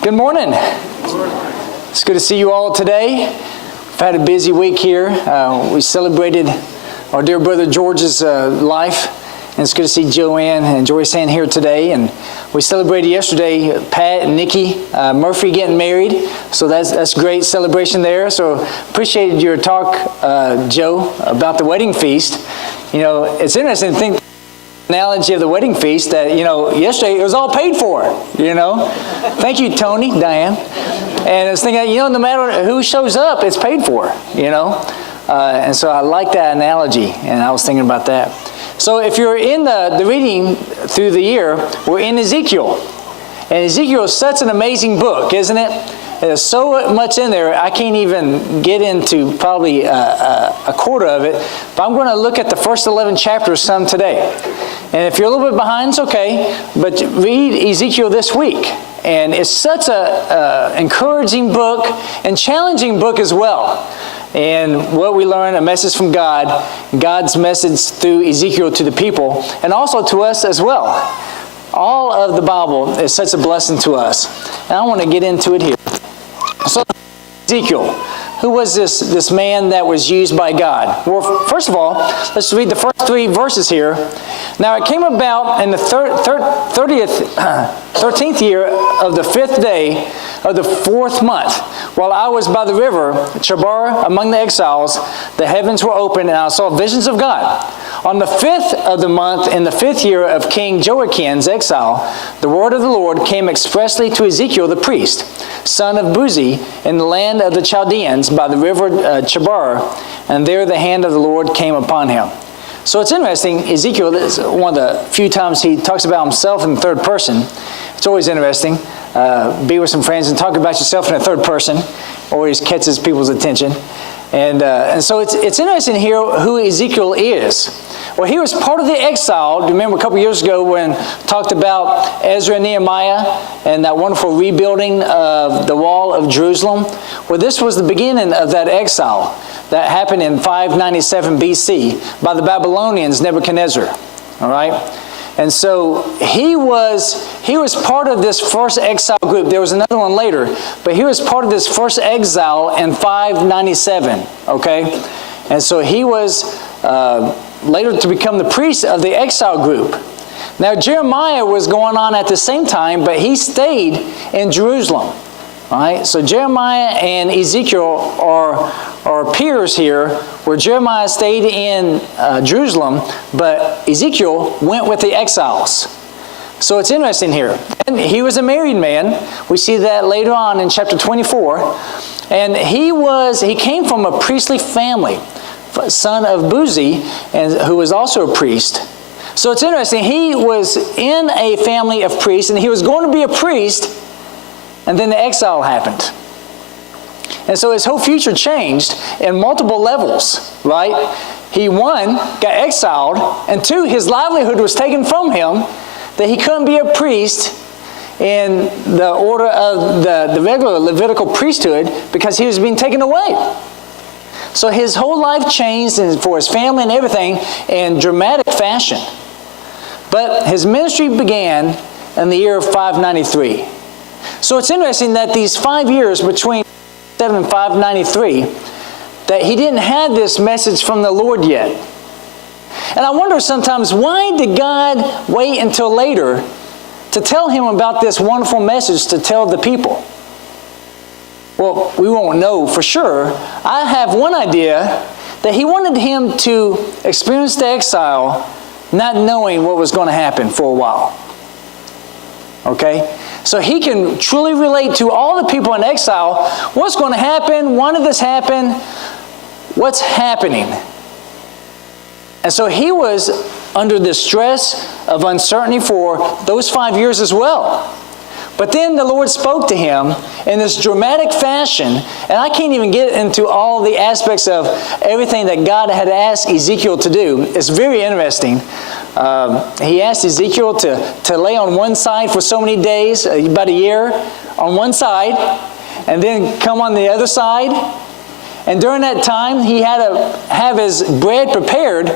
Good morning. It's good to see you all today. We've had a busy week here. We celebrated our dear brother George's life. And it's good to see Joanne and Joyce Ann here today. And we celebrated yesterday Pat and Nikki Murphy getting married. So that's great celebration there. So appreciated your talk, Joe, about the wedding feast. You know, it's interesting to think analogy of the wedding feast that, you know, yesterday it was all paid for, you know. Thank you, Tony, Diane. And I was thinking, you know, no matter who shows up, it's paid for, you know. And so I like that analogy, and I was thinking about that. So if you're in the reading through the year, we're in Ezekiel. And Ezekiel is such an amazing book, isn't it? There's so much in there, I can't even get into probably a quarter of it. But I'm going to look at the first 11 chapters some today. And if you're a little bit behind, it's okay. But read Ezekiel this week. And it's such a encouraging book and challenging book as well. And what we learn, a message from God, God's message through Ezekiel to the people, and also to us as well. All of the Bible is such a blessing to us. And I want to get into it here. So, Ezekiel, who was this man that was used by God? Well, first of all, let's read the first 3 verses here. Now, it came about in the 13th year of the 5th day of the 4th month, while I was by the river Chebar among the exiles, the heavens were opened, and I saw visions of God. On the 5th of the month, in the 5th year of King Joachim's exile, the word of the Lord came expressly to Ezekiel the priest, son of Buzi, in the land of the Chaldeans by the river Chebar, and there the hand of the Lord came upon him. So it's interesting, Ezekiel, this is one of the few times he talks about himself in the third person. It's always interesting. Be with some friends and talk about yourself in the third person. Always catches people's attention. And so it's interesting here who Ezekiel is. Well, he was part of the exile. Do you remember a couple years ago when talked about Ezra and Nehemiah and that wonderful rebuilding of the wall of Jerusalem? Well, this was the beginning of that exile that happened in 597 BC by the Babylonians, Nebuchadnezzar. All right? And so he was part of this first exile group. There was another one later, but he was part of this first exile in 597, okay? And so he was later to become the priest of the exile group. Now Jeremiah was going on at the same time, but he stayed in Jerusalem, all right? So Jeremiah and Ezekiel are peers here, where Jeremiah stayed in Jerusalem, but Ezekiel went with the exiles. So it's interesting here. And he was a married man. We see that later on in chapter 24. And he came from a priestly family, son of Buzi, and who was also a priest. So it's interesting. He was in a family of priests, and he was going to be a priest, and then the exile happened. And so his whole future changed in multiple levels, right? He, 1, got exiled, and 2, his livelihood was taken from him, that he couldn't be a priest in the order of the regular Levitical priesthood because he was being taken away. So his whole life changed, and for his family and everything, in dramatic fashion. But his ministry began in the year of 593. So it's interesting that these 5 years between 7 and 593, that he didn't have this message from the Lord yet. And I wonder sometimes, why did God wait until later to tell him about this wonderful message to tell the people? Well, we won't know for sure. I have one idea, that he wanted him to experience the exile not knowing what was going to happen for a while. Okay? So he can truly relate to all the people in exile. What's going to happen? When did this happen? What's happening? And so he was under the stress of uncertainty for those 5 years as well. But then the Lord spoke to him in this dramatic fashion, and I can't even get into all the aspects of everything that God had asked Ezekiel to do. It's very interesting. He asked Ezekiel to lay on one side for so many days, about a year, on one side, and then come on the other side. And during that time, he had to have his bread prepared.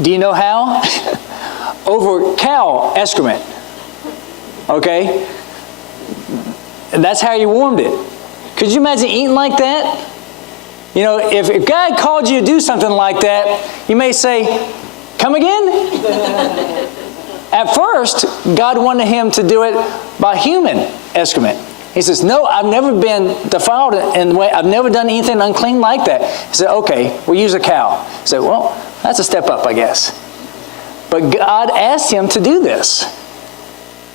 Do you know how? Over cow excrement. Okay? And that's how you warmed it. Could you imagine eating like that? You know, if God called you to do something like that, you may say, come again? At first, God wanted him to do it by human excrement. He says, no, I've never been defiled in the way, I've never done anything unclean like that. He said, okay, we'll use a cow. He said, well, that's a step up, I guess. But God asked him to do this.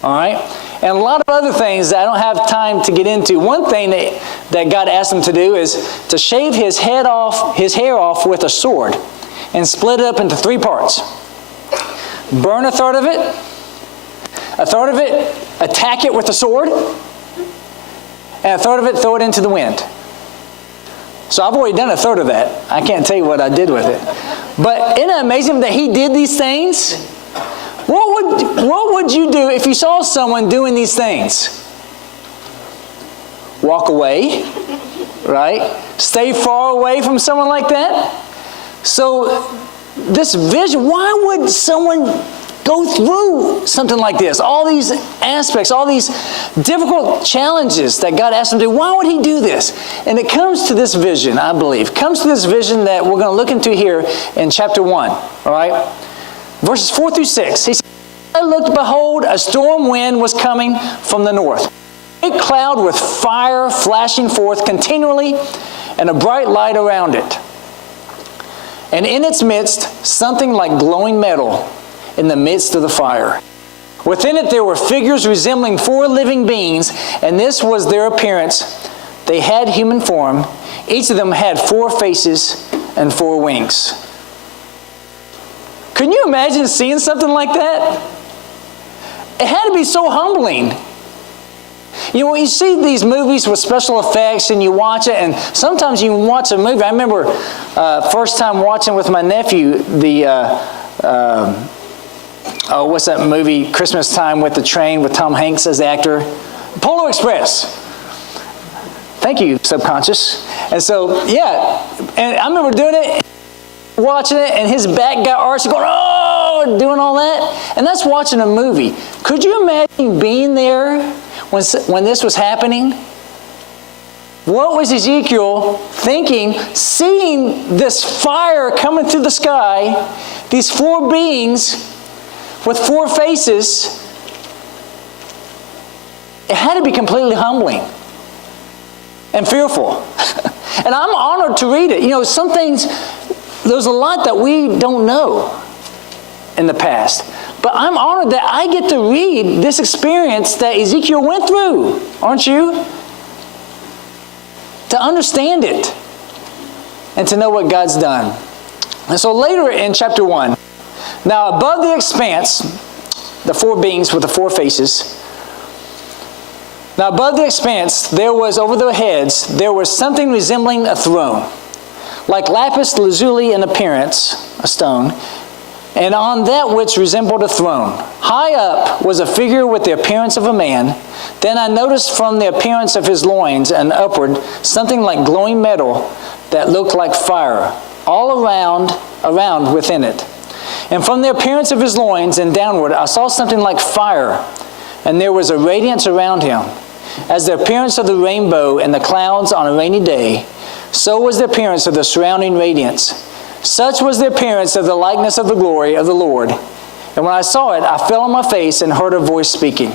All right? And a lot of other things that I don't have time to get into. One thing that God asked him to do is to shave his hair off with a sword and split it up into 3 parts. Burn a third of it, attack it with a sword, and a third of it, throw it into the wind. So I've already done a third of that. I can't tell you what I did with it. But isn't it amazing that he did these things? What would you do if you saw someone doing these things? Walk away, right? Stay far away from someone like that? So this vision, why would someone go through something like this? All these aspects, all these difficult challenges that God asked him to do. Why would he do this? And it comes to this vision, I believe. It comes to this vision that we're going to look into here in chapter 1. All right? Verses 4 through 6. He said, I looked, behold, a storm wind was coming from the north. A great cloud with fire flashing forth continually, and a bright light around it. And in its midst, something like glowing metal in the midst of the fire. Within it there were figures resembling 4 living beings, and this was their appearance. They had human form. Each of them had 4 faces and 4 wings. Can you imagine seeing something like that? It had to be so humbling. You know, when you see these movies with special effects and you watch it, and sometimes you watch a movie. I remember first time watching with my nephew what's that movie, Christmas Time with the Train with Tom Hanks as the actor? Polar Express. Thank you, subconscious. And so, yeah, and I remember doing it, watching it, and his back got arched, going, oh, doing all that. And that's watching a movie. Could you imagine being there when this was happening? What was Ezekiel thinking, seeing this fire coming through the sky, these 4 beings with 4 faces? It had to be completely humbling and fearful. And I'm honored to read it. You know, some things, there's a lot that we don't know in the past. But I'm honored that I get to read this experience that Ezekiel went through. Aren't you? To understand it and to know what God's done. And so later in chapter 1, now above the expanse, the 4 beings with the 4 faces, now above the expanse, there was over their heads, there was something resembling a throne, like lapis lazuli in appearance, a stone, and on that which resembled a throne. High up was a figure with the appearance of a man. Then I noticed from the appearance of his loins and upward something like glowing metal that looked like fire, all around within it. And from the appearance of his loins and downward, I saw something like fire, and there was a radiance around him, as the appearance of the rainbow in the clouds on a rainy day. So was the appearance of the surrounding radiance. Such was the appearance of the likeness of the glory of the Lord. And when I saw it, I fell on my face and heard a voice speaking.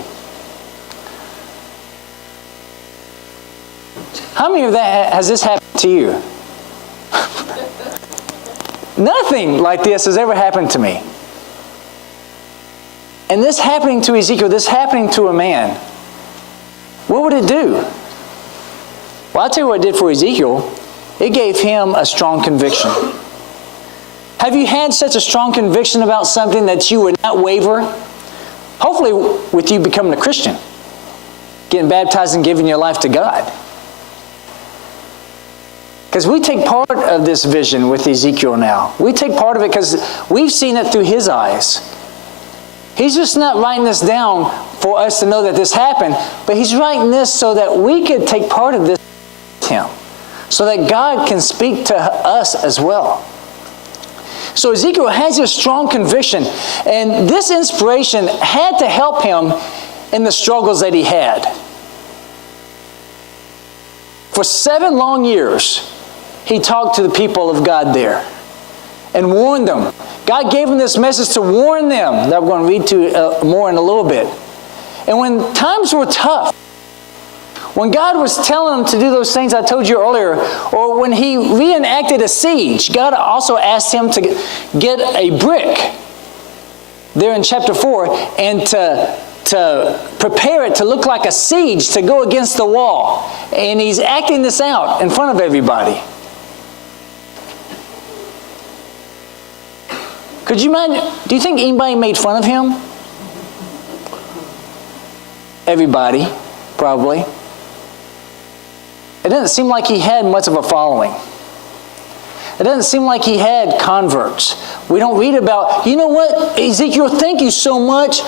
How many of that has this happened to you? Nothing like this has ever happened to me. And this happening to Ezekiel, this happening to a man, what would it do? Well, I'll tell you what it did for Ezekiel. It gave him a strong conviction. Have you had such a strong conviction about something that you would not waver? Hopefully with you becoming a Christian, getting baptized and giving your life to God. Because we take part of this vision with Ezekiel now. We take part of it because we've seen it through his eyes. He's just not writing this down for us to know that this happened, but he's writing this so that we could take part of this with him, so that God can speak to us as well. So Ezekiel has this strong conviction, and this inspiration had to help him in the struggles that he had. For 7 long years, he talked to the people of God there and warned them. God gave him this message to warn them that we're going to read to more in a little bit. And when times were tough, when God was telling them to do those things I told you earlier, or when he reenacted a siege, God also asked him to get a brick there in chapter 4 and to prepare it to look like a siege to go against the wall. And he's acting this out in front of everybody. Could you mind, do you think anybody made fun of him? Everybody, probably. It doesn't seem like he had much of a following. It doesn't seem like he had converts. We don't read about, you know what, Ezekiel, thank you so much.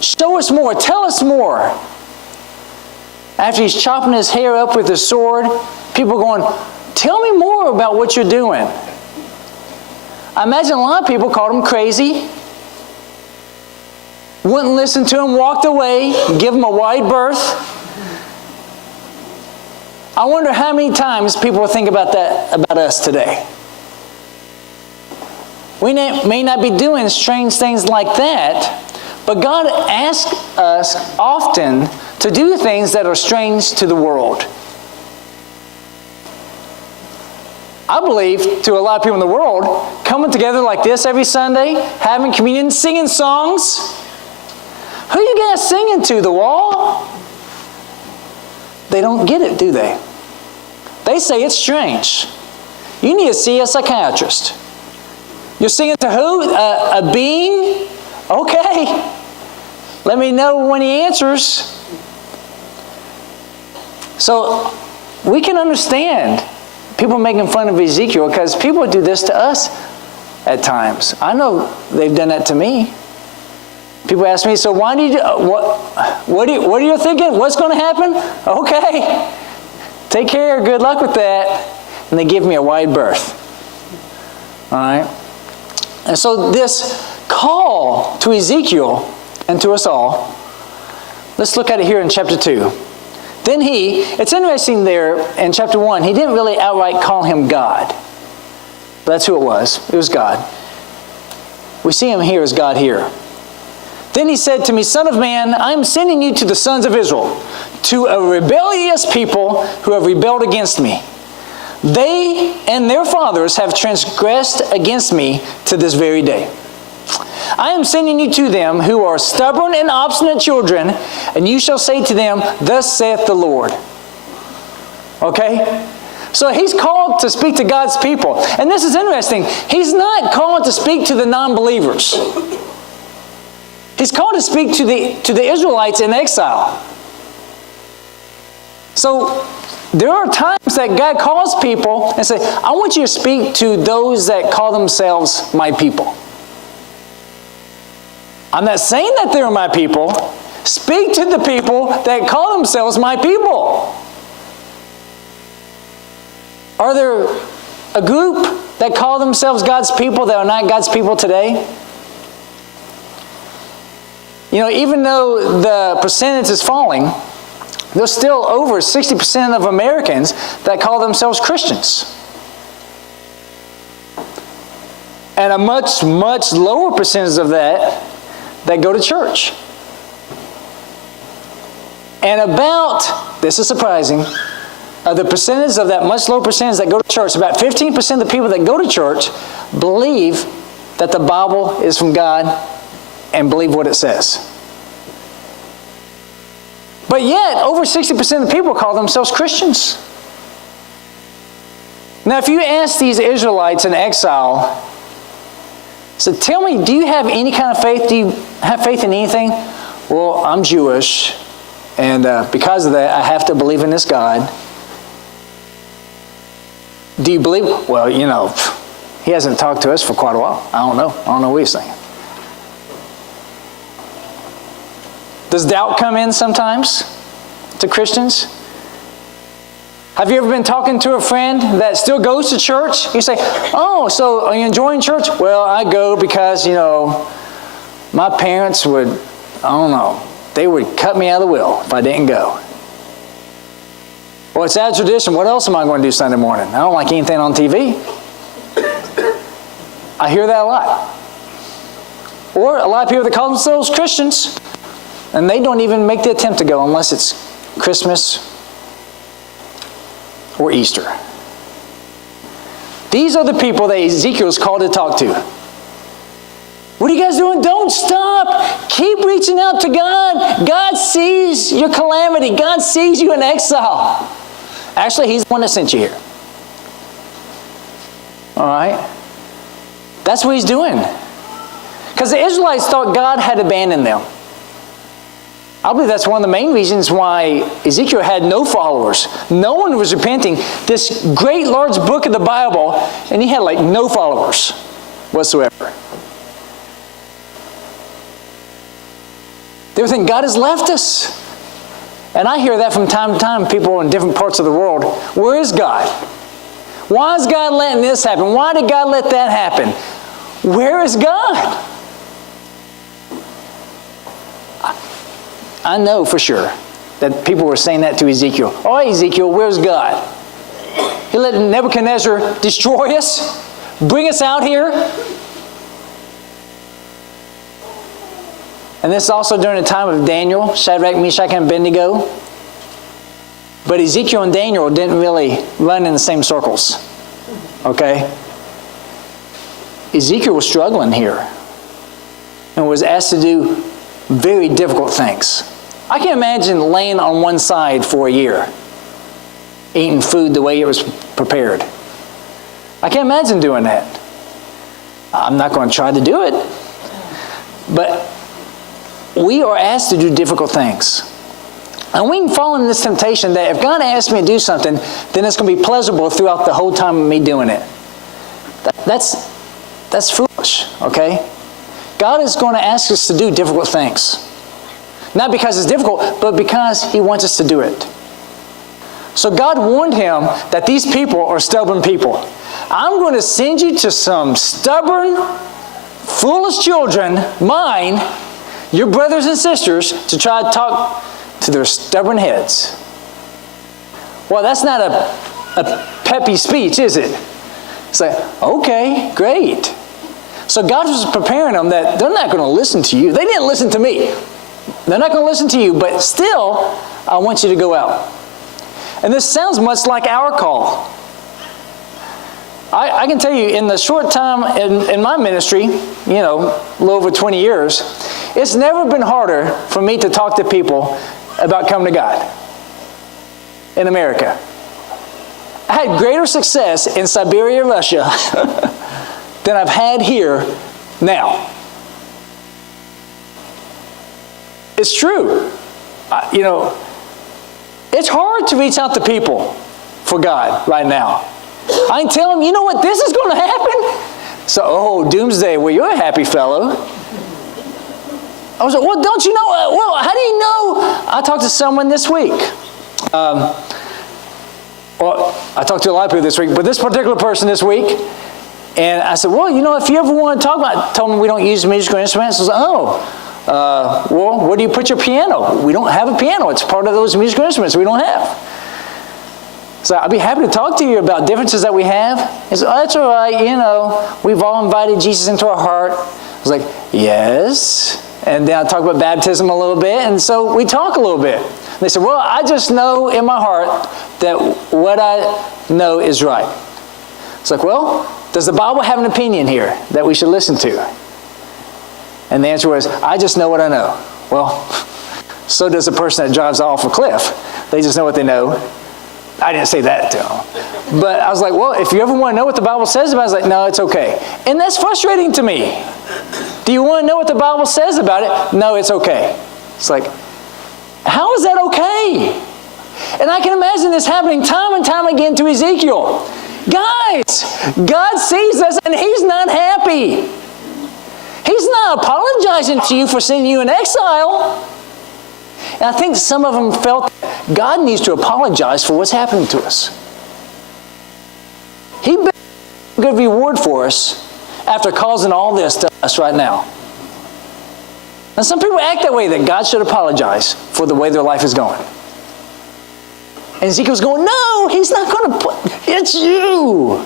Show us more. Tell us more. After he's chopping his hair up with his sword, people are going, tell me more about what you're doing. I imagine a lot of people called him crazy. Wouldn't listen to him, walked away, give him a wide berth. I wonder how many times people think about that about us today. We may not be doing strange things like that, but God asks us often to do things that are strange to the world. I believe to a lot of people in the world, coming together like this every Sunday, having communion, singing songs. Who are you guys singing to, the wall? They don't get it, do they? They say it's strange. You need to see a psychiatrist. You're singing to who? A being? Okay. Let me know when he answers. So we can understand people making fun of Ezekiel because people do this to us at times. I know they've done that to me. People ask me, so why do you, what are you thinking? What's going to happen? Okay. Take care. Good luck with that. And they give me a wide berth. All right. And so this call to Ezekiel and to us all, let's look at it here in chapter 2. Then it's interesting there in chapter 1, he didn't really outright call him God. But that's who it was. It was God. We see him here as God here. Then he said to me, Son of man, I am sending you to the sons of Israel, to a rebellious people who have rebelled against me. They and their fathers have transgressed against me to this very day. I am sending you to them who are stubborn and obstinate children, and you shall say to them, Thus saith the Lord. Okay? So he's called to speak to God's people. And this is interesting. He's not called to speak to the non-believers. He's called to speak to the Israelites in exile. So there are times that God calls people and say, I want you to speak to those that call themselves my people. I'm not saying that they're my people. Speak to the people that call themselves my people. Are there a group that call themselves God's people that are not God's people today? You know, even though the percentage is falling, there's still over 60% of Americans that call themselves Christians. And a much, much lower percentage of that go to church. And about, this is surprising, the percentage of that much lower percentage that go to church, about 15% of the people that go to church believe that the Bible is from God and believe what it says. But yet, over 60% of the people call themselves Christians. Now, if you ask these Israelites in exile, so tell me, do you have any kind of faith? Do you have faith in anything? Well, I'm Jewish, and because of that, I have to believe in this God. Do you believe? Well, you know, he hasn't talked to us for quite a while. I don't know what he's saying. Does doubt come in sometimes to Christians? Have you ever been talking to a friend that still goes to church? You say, oh, so are you enjoying church? Well, I go because, you know, my parents would, I don't know, they would cut me out of the will if I didn't go. Well, it's out of tradition. What else am I going to do Sunday morning? I don't like anything on TV. I hear that a lot. Or a lot of people that call themselves Christians, and they don't even make the attempt to go unless it's Christmas or Easter. These are the people that Ezekiel is called to talk to. What are you guys doing? Don't stop. Keep reaching out to God. God sees your calamity. God sees you in exile. Actually, He's the one that sent you here. All right? That's what He's doing. Because the Israelites thought God had abandoned them. I believe that's one of the main reasons why Ezekiel had no followers. No one was repenting. This great large book of the Bible, and he had like no followers whatsoever. They were thinking, God has left us. And I hear that from time to time, people in different parts of the world. Where is God? Why is God letting this happen? Why did God let that happen? Where is God? I know for sure that people were saying that to Ezekiel. Oh, Ezekiel, where's God? He let Nebuchadnezzar destroy us? Bring us out here? And this is also during the time of Daniel, Shadrach, Meshach, and Abednego. But Ezekiel and Daniel didn't really run in the same circles. Okay? Ezekiel was struggling here and was asked to do very difficult things. I can imagine laying on one side for a year, eating food the way it was prepared. I can't imagine doing that. I'm not going to try to do it. But we are asked to do difficult things. And we can fall into this temptation that if God asks me to do something, then it's going to be pleasurable throughout the whole time of me doing it. That's foolish, okay? God is going to ask us to do difficult things. Not because it's difficult, but because He wants us to do it. So God warned him that these people are stubborn people. I'm going to send you to some stubborn, foolish children, mine, your brothers and sisters, to try to talk to their stubborn heads. Well, that's not a peppy speech, is it? It's like, okay, great. So God was preparing them that they're not going to listen to you. They didn't listen to me. They're not going to listen to you, but still, I want you to go out. And this sounds much like our call. I can tell you, in the short time in my ministry, a little over 20 years, it's never been harder for me to talk to people about coming to God in America. I had greater success in Siberia, Russia, than I've had here now. It's true. It's hard to reach out to people for God right now. I can tell them, you know what, this is going to happen. So, doomsday, well, you're a happy fellow. I was like, well, don't you know? Well, how do you know? I talked to someone this week. I talked to a lot of people this week, but this particular person this week, and I said, well, if you ever want to talk about it, told them we don't use musical instruments. I was like, well, where do you put your piano? We don't have a piano. It's part of those musical instruments we don't have. So I'd be happy to talk to you about differences that we have. He said, that's all right, we've all invited Jesus into our heart. I was like, yes. And then I talked about baptism a little bit, and so we talk a little bit. And they said, well, I just know in my heart that what I know is right. It's like, well, does the Bible have an opinion here that we should listen to? And the answer was, I just know what I know. Well, so does the person that drives off a cliff. They just know what they know. I didn't say that to them. But I was like, well, if you ever want to know what the Bible says about it, I was like, no, it's okay. And that's frustrating to me. Do you want to know what the Bible says about it? No, it's okay. It's like, how is that okay? And I can imagine this happening time and time again to Ezekiel. Guys, God sees us and He's not happy. He's not apologizing to you for sending you in exile. And I think some of them felt God needs to apologize for what's happening to us. He better a good reward for us after causing all this to us right now. And some people act that way, that God should apologize for the way their life is going. And Ezekiel's going, no, he's not going to, it's you.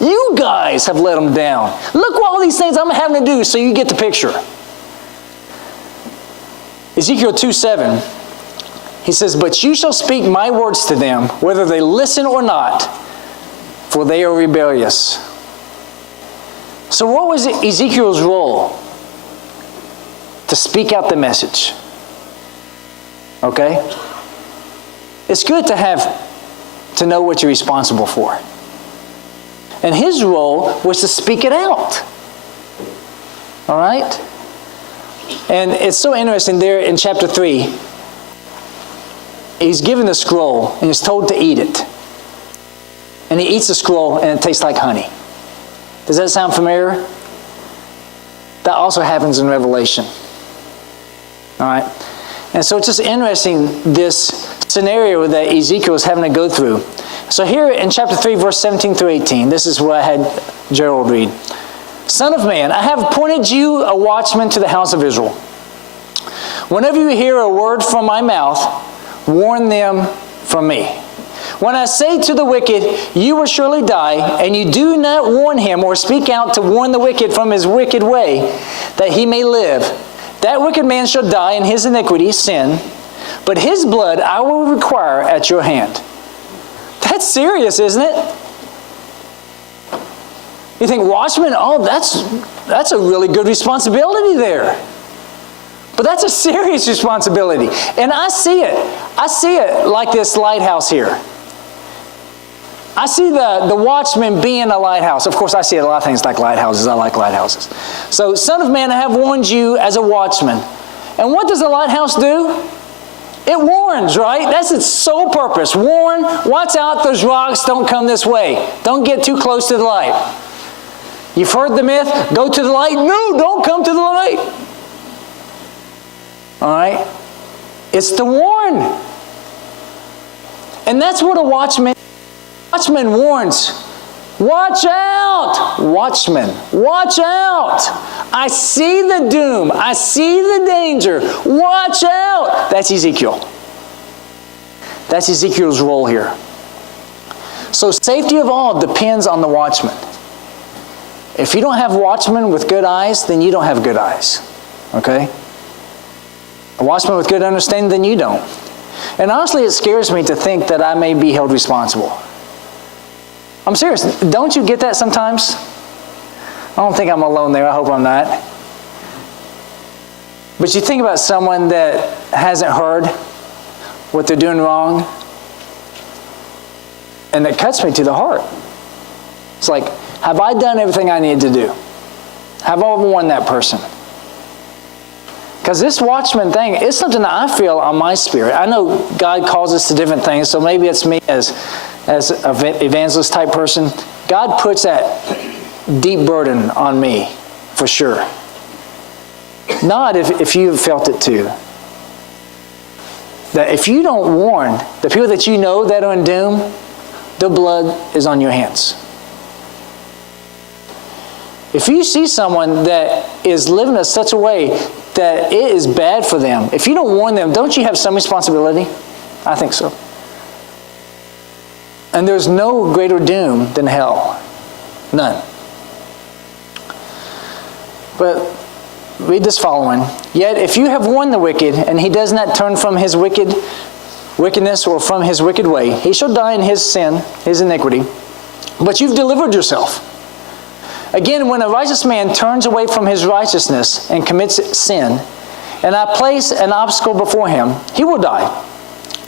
You guys have let him down. Look what all these things I'm having to do, so you get the picture. Ezekiel 2:7, he says, but you shall speak my words to them, whether they listen or not, for they are rebellious. So what was Ezekiel's role? To speak out the message. Okay? It's good to know what you're responsible for. And his role was to speak it out. All right? And it's so interesting there in chapter 3. He's given the scroll and he's told to eat it. And he eats the scroll and it tastes like honey. Does that sound familiar? That also happens in Revelation. All right? And so it's just interesting, this scenario that Ezekiel is having to go through. So here in chapter 3, verse 17 through 18, this is what I had Gerald read. Son of man, I have appointed you a watchman to the house of Israel. Whenever you hear a word from my mouth, warn them from me. When I say to the wicked, you will surely die, and you do not warn him or speak out to warn the wicked from his wicked way, that he may live, that wicked man shall die in his iniquity, sin, but his blood I will require at your hand. That's serious, isn't it? You think, watchman, oh, that's a really good responsibility there. But that's a serious responsibility. And I see it. I see it like this lighthouse here. I see the watchman being a lighthouse. Of course, I see a lot of things like lighthouses. I like lighthouses. So, Son of man, I have warned you as a watchman. And what does a lighthouse do? It warns, right? That's its sole purpose. Warn, watch out, those rocks, don't come this way. Don't get too close to the light. You've heard the myth, go to the light. No, don't come to the light. All right? It's to warn. And that's what a watchman warns. Watch out, watchman. Watch out. I see the doom. I see the danger. Watch out. That's Ezekiel. That's Ezekiel's role here. So safety of all depends on the watchman. If you don't have watchmen with good eyes, then you don't have good eyes. Okay? A watchman with good understanding, then you don't. And honestly, it scares me to think that I may be held responsible. I'm serious. Don't you get that sometimes? I don't think I'm alone there. I hope I'm not. But you think about someone that hasn't heard what they're doing wrong, and it cuts me to the heart. It's like, have I done everything I need to do? Have I warned that person? Because this watchman thing, it's something that I feel on my spirit. I know God calls us to different things, so maybe it's me as an evangelist type person. God puts that deep burden on me, for sure. Not if you've felt it too. That if you don't warn the people that you know that are in doom, the blood is on your hands. If you see someone that is living in such a way that it is bad for them, if you don't warn them, don't you have some responsibility? I think so. And there's no greater doom than hell. None. But read this following. Yet if you have warned the wicked, and he does not turn from his wickedness or from his wicked way, he shall die in his sin, his iniquity. But you've delivered yourself. Again, when a righteous man turns away from his righteousness and commits sin, and I place an obstacle before him, he will die.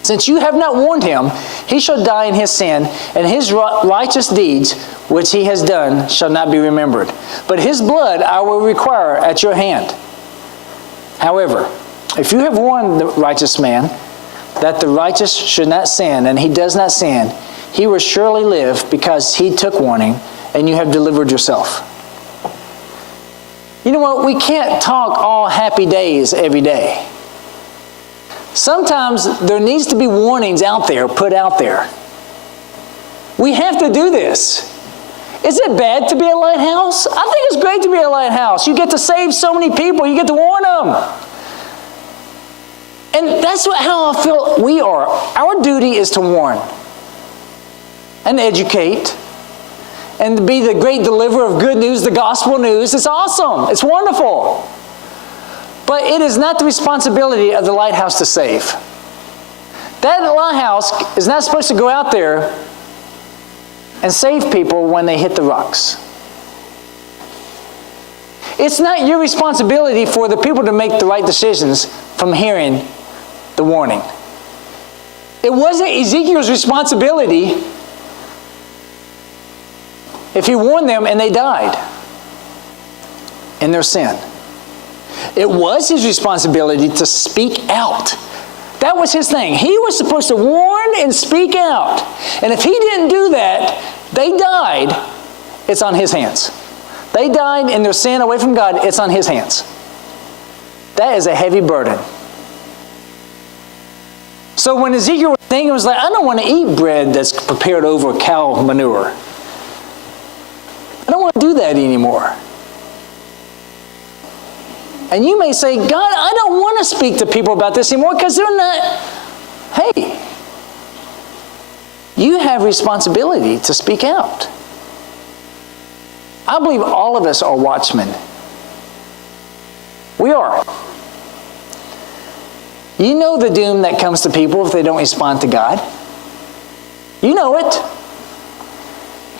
Since you have not warned him, he shall die in his sin, and his righteous deeds which he has done shall not be remembered. But his blood I will require at your hand. However, if you have warned the righteous man that the righteous should not sin, and he does not sin, he will surely live because he took warning, and you have delivered yourself. You know what? We can't talk all happy days every day. Sometimes there needs to be warnings out there, put out there. We have to do this. Is it bad to be a lighthouse? I think it's great to be a lighthouse. You get to save so many people. You get to warn them. And that's how I feel we are. Our duty is to warn and educate and to be the great deliverer of good news, the gospel news. It's awesome. It's wonderful. But it is not the responsibility of the lighthouse to save. That lighthouse is not supposed to go out there and save people when they hit the rocks. It's not your responsibility for the people to make the right decisions from hearing the warning. It wasn't Ezekiel's responsibility if he warned them and they died in their sin. It was his responsibility to speak out. That was his thing. He was supposed to warn and speak out. And if he didn't do that, they died. It's on his hands. They died in their sin away from God. It's on his hands. That is a heavy burden. So when Ezekiel was thinking, he was like, I don't want to eat bread that's prepared over cow manure. I don't want to do that anymore. And you may say, God, I don't want to speak to people about this anymore because they're not. Hey, you have responsibility to speak out. I believe all of us are watchmen. We are. You know the doom that comes to people if they don't respond to God. You know it.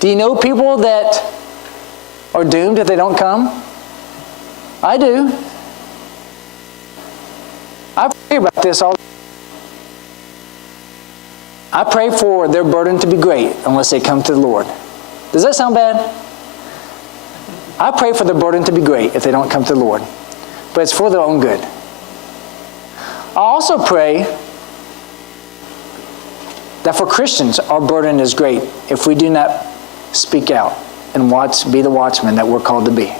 Do you know people that are doomed if they don't come? I do. I pray about this all. I pray for their burden to be great unless they come to the Lord. Does that sound bad? I pray for their burden to be great if they don't come to the Lord. But it's for their own good. I also pray that for Christians, our burden is great if we do not speak out and be the watchman that we're called to be.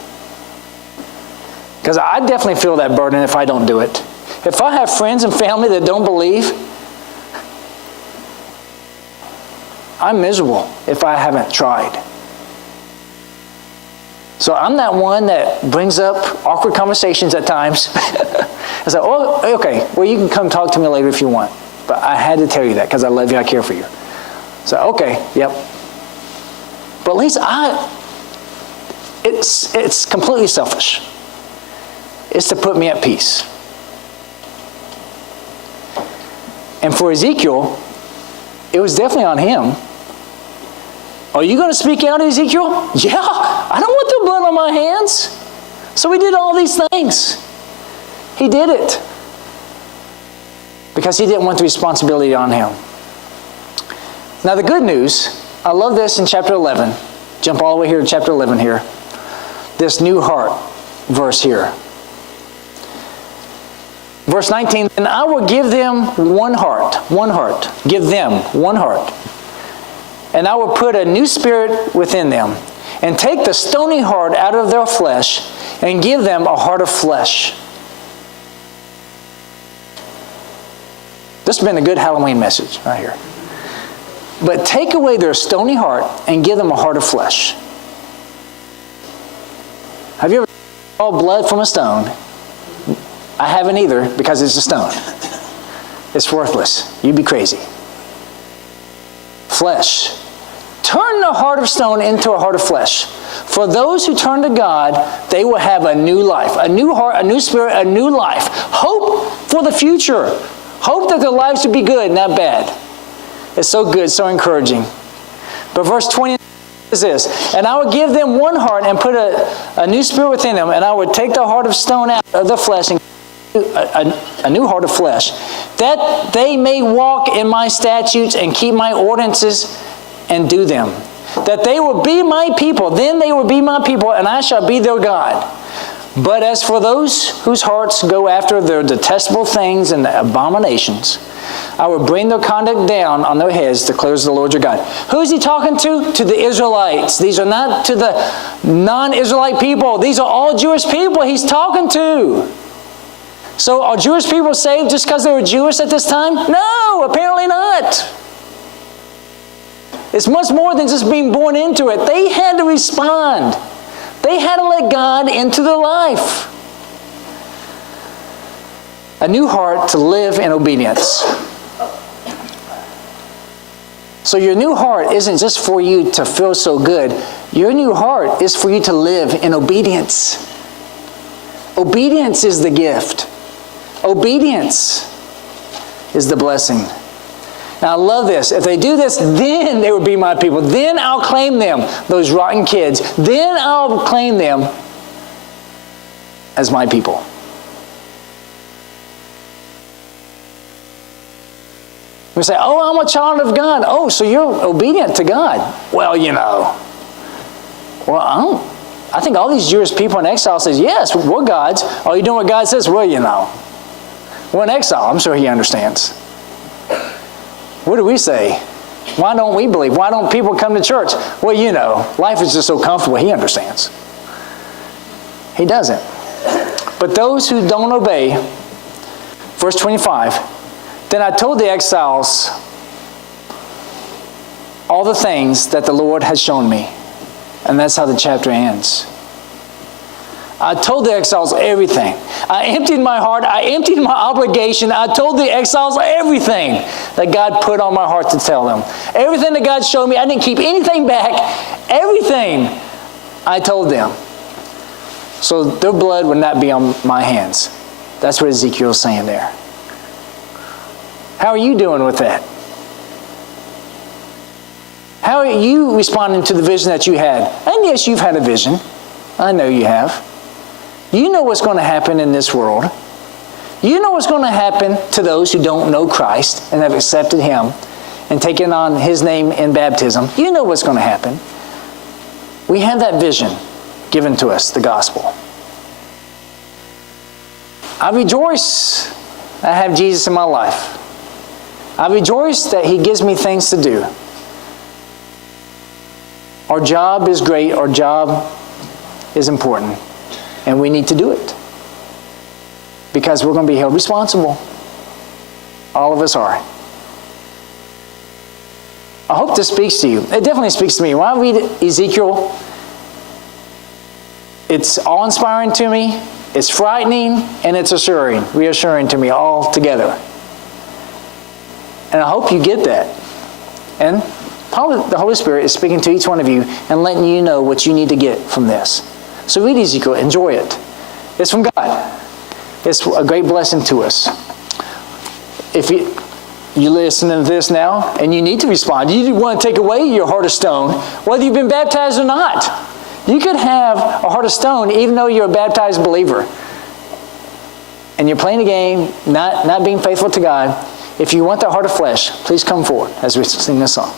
Because I definitely feel that burden if I don't do it. If I have friends and family that don't believe, I'm miserable if I haven't tried. So I'm that one that brings up awkward conversations at times. I say, oh, okay, well, you can come talk to me later if you want. But I had to tell you that because I love you, I care for you. So, okay, yep. But at least it's completely selfish. It's to put me at peace. And for Ezekiel, it was definitely on him. Are you going to speak out, Ezekiel? Yeah, I don't want the blood on my hands. So he did all these things. He did it. Because he didn't want the responsibility on him. Now the good news, I love this in chapter 11. Jump all the way here to chapter 11 here. This new heart verse here. Verse 19, and I will give them one heart. Give them one heart. And I will put a new spirit within them, and take the stony heart out of their flesh, and give them a heart of flesh. This has been a good Halloween message right here. But take away their stony heart, and give them a heart of flesh. Have you ever drawn blood from a stone? I haven't either, because it's a stone. It's worthless. You'd be crazy. Flesh. Turn the heart of stone into a heart of flesh. For those who turn to God, they will have a new life, a new heart, a new spirit, a new life. Hope for the future. Hope that their lives will be good, not bad. It's so good, so encouraging. But verse 20 is this, and I will give them one heart and put a new spirit within them, and I would take the heart of stone out of the flesh and a new heart of flesh, that they may walk in my statutes and keep my ordinances and do them. That they will be my people, then they will be my people, and I shall be their God. But as for those whose hearts go after their detestable things and abominations, I will bring their conduct down on their heads, declares the Lord your God. Who is he talking to? To the Israelites. These are not to the non-Israelite people. These are all Jewish people he's talking to. So are Jewish people saved just because they were Jewish at this time? No, apparently not. It's much more than just being born into it. They had to respond. They had to let God into their life. A new heart to live in obedience. So your new heart isn't just for you to feel so good. Your new heart is for you to live in obedience. Obedience is the gift. Obedience is the blessing. Now I love this. If they do this, then they will be my people. Then I'll claim them, those rotten kids. Then I'll claim them as my people. We say, oh, I'm a child of God. Oh, so you're obedient to God. Well, you know. Well, I think all these Jewish people in exile says, yes, we're God's. Oh, you doing what God says? Well, you know. We're in exile. I'm sure He understands. What do we say? Why don't we believe? Why don't people come to church? Well, you know, life is just so comfortable. He understands. He doesn't. But those who don't obey, verse 25, then I told the exiles all the things that the Lord had shown me. And that's how the chapter ends. I told the exiles everything. I emptied my heart. I emptied my obligation. I told the exiles everything that God put on my heart to tell them. Everything that God showed me. I didn't keep anything back. Everything I told them. So their blood would not be on my hands. That's what Ezekiel is saying there. How are you doing with that? How are you responding to the vision that you had? And yes, you've had a vision. I know you have. You know what's going to happen in this world. You know what's going to happen to those who don't know Christ and have accepted Him and taken on His name in baptism. You know what's going to happen. We have that vision given to us, the gospel. I rejoice I have Jesus in my life. I rejoice that He gives me things to do. Our job is great. Our job is important. And we need to do it. Because we're going to be held responsible. All of us are. I hope this speaks to you. It definitely speaks to me. When I read Ezekiel, it's awe-inspiring to me, it's frightening, and it's reassuring to me all together. And I hope you get that. And probably the Holy Spirit is speaking to each one of you and letting you know what you need to get from this. So read Ezekiel, enjoy it. It's from God. It's a great blessing to us. If you listen to this now and you need to respond, you want to take away your heart of stone, whether you've been baptized or not. You could have a heart of stone even though you're a baptized believer. And you're playing a game, not being faithful to God. If you want the heart of flesh, please come forward as we sing this song.